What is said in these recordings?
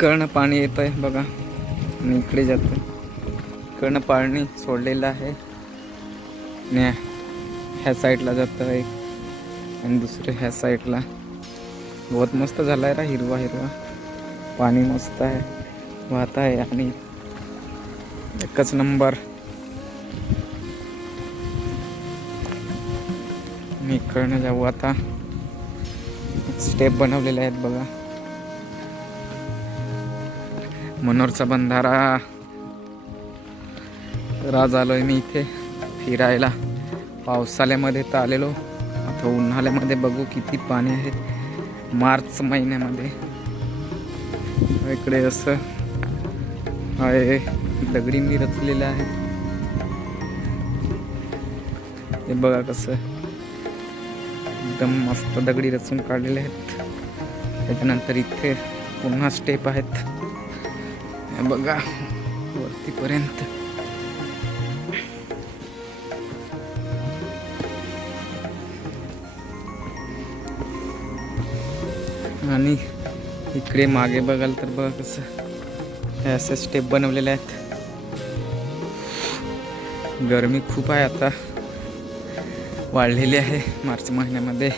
इकडनं पाणी येत आहे बघा आणि इकडे जातं. इकडनं पाणी सोडलेलं आहे आणि ह्या साईडला जातं एक आणि दुसरे ह्या साईडला. बहुत मस्त झाला आहे रा, हिरवा हिरवा पाणी मस्त आहे, वाहत आहे आणि एकच नंबर. मी इकडनं जाऊ आता. स्टेप बनवलेले आहेत बघा. मनोरचा बंधारा. आज आलोय मी इथे फिरायला. पावसाळ्यामध्ये तर आलेलो, आता उन्हाळ्यामध्ये बघू किती पाणी आहे मार्च महिन्यामध्ये. इकडे असं आहे, दगडींनी रचलेलं आहे. हे बघा कसं एकदम मस्त दगडी रचून काढलेले आहेत. त्याच्यानंतर इथे पुन्हा स्टेप आहेत, हे बघा वरतीपर्यंत. आणि इकडे मागे बघाल तर बघा कसं हे असे स्टेप बनवलेले आहेत. गरमी खूप आहे आता, वाढलेली आहे मार्च महिन्यामध्ये.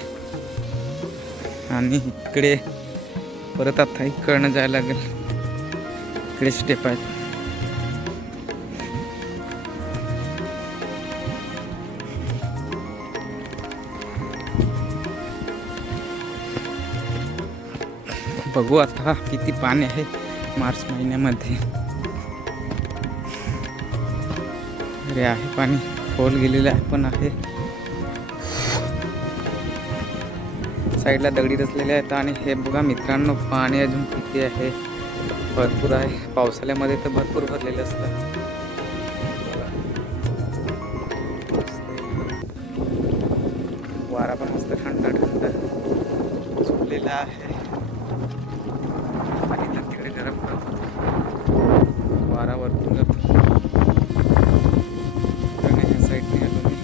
आणि इकडे परत आता इकडनं जायला लागेल. इकडे स्टेप आहेत. बघू आता किती पाणी आहे मार्च महिन्यामध्ये. अरे आहे पाणी, खोल गेलेलं आहे पण आहे. साईडला दगडी रचलेले आहेत. आणि हे बघा मित्रांनो, पाणी अजून किती आहे, भरपूर आहे. पावसाळ्यामध्ये तर भरपूर भरलेले असतात. वारा पण मस्त थंड थंड सुटलेला आहे. आणि तिकडे गरम करत वारा वरतून जातो. ह्या साईडने आलो मी.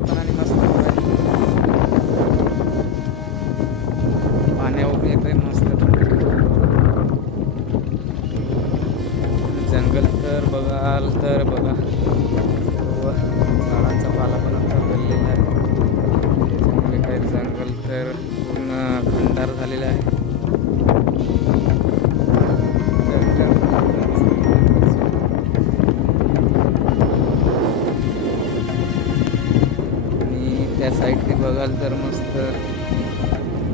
पण आणि मस्त पाण्यावर येतोय मस्त. जंगल तर बघाल तर बघा, सर्व झाडांचा पाला पण आता गळलेला आहे. त्याच्यामुळे काही जंगल तर पूर्ण खंडार झालेलं आहे. त्या साईडने बघाल तर मस्त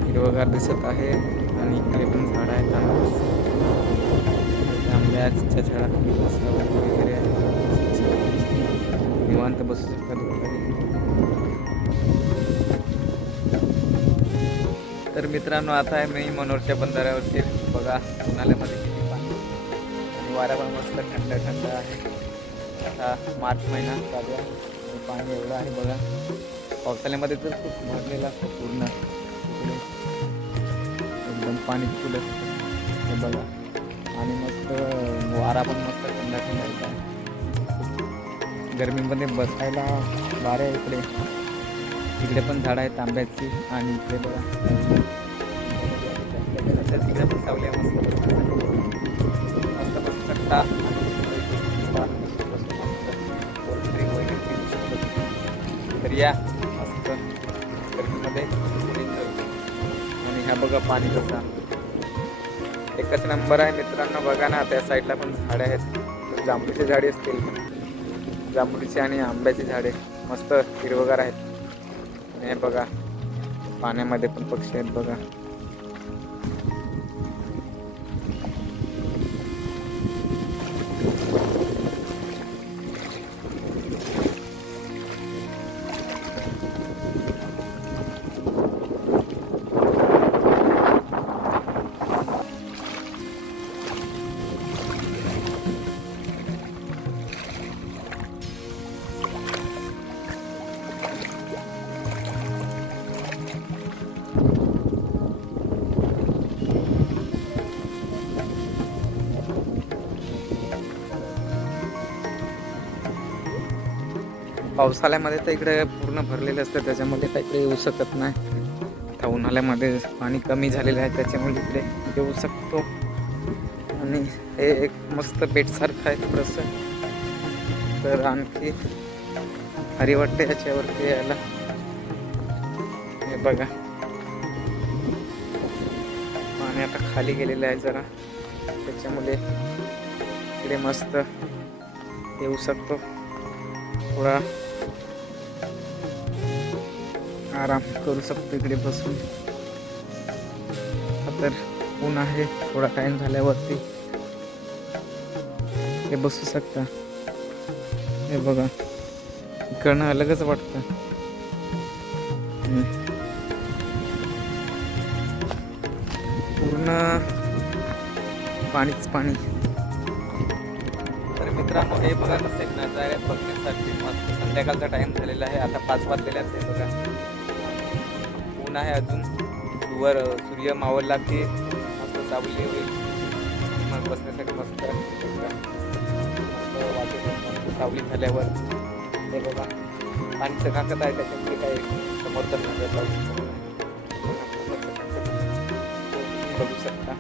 हिरवगार दिसत आहे. आणि इकडे पण झाड आहेत, आंब्याच्या झाडाखाली बसावं वगैरे आहे. निवांत बसू शकता दुपारी. तर मित्रांनो, आता आहे मी मनोरच्या बंधाऱ्यावरती. बघा उन्हाळ्यामध्ये किती पाणी आणि वारा पण मस्त थंड थंड आहे. आता मार्च महिना चालू आहे आणि पाणी एवढं आहे बघा. पावसाळ्यामध्ये तर खूप भरलेलं असतं पूर्ण, एकदम पाणी फुल असतं बघा. आणि मस्त वारा पण मस्त थंड थंड येत आहे. गरमीमध्ये बसायला वारे आहे इकडे. इकडे पण झाडं आहेत आंब्याची. आणि इकडे बघा तिकडे पण सावली आहे मस्त मस्त बसू शकता. तर या मस्त गर्मीमध्ये. आणि ह्या बघा पाणी कसा एकच नंबर आहे मित्रांनो. बघा ना, त्या साईडला पण झाडे आहेत. जांभळीची झाडे असतील, जांभळीची आणि आंब्याची झाडे मस्त हिरवगार आहेत. आणि हे बघा पाण्यामध्ये पण पक्षी आहेत बघा. पावसाळ्यामध्ये तर इकडे पूर्ण भरलेलं असतं, त्याच्यामध्ये काही इकडे येऊ शकत नाही. आता उन्हाळ्यामध्ये पाणी कमी झालेलं आहे, त्याच्यामुळे इकडे येऊ शकतो. आणि हे एक मस्त बेटसारखं आहे थोडंसं, तर आणखी भारी वाटते याच्यावरती यायला. हे बघा पाणी आता खाली गेलेलं आहे जरा, त्याच्यामुळे इकडे मस्त येऊ शकतो. थोडा आराम करू शकतो इकडे बसून. तर ऊन आहे, थोडा टाइम झाल्यावरती हे बसू शकता. हे बघा इकडनं अलगच वाटतं. पूर्ण पाणीच पाणी. तर मित्रांनो हे बघा कसं नजारा आहे बघण्यासाठी मस्त. संध्याकाळचा टाइम झालेला आहे, आता 5 वाजलेला आहे. बघा ऊन आहे अजून, वर सूर्य मावळला की मस्त सावली होईल, मग बसण्यासाठी मस्त वाटेत सावली झाल्यावर. हे बघा पाणी चकाकत आहे, त्याच्यामध्ये काही समोर तर नजर लावू बघू शकता.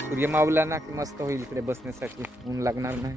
सूर्य मावला ना की मस्त होईल इकडे बसण्यासाठी, ऊन लागणार नाही.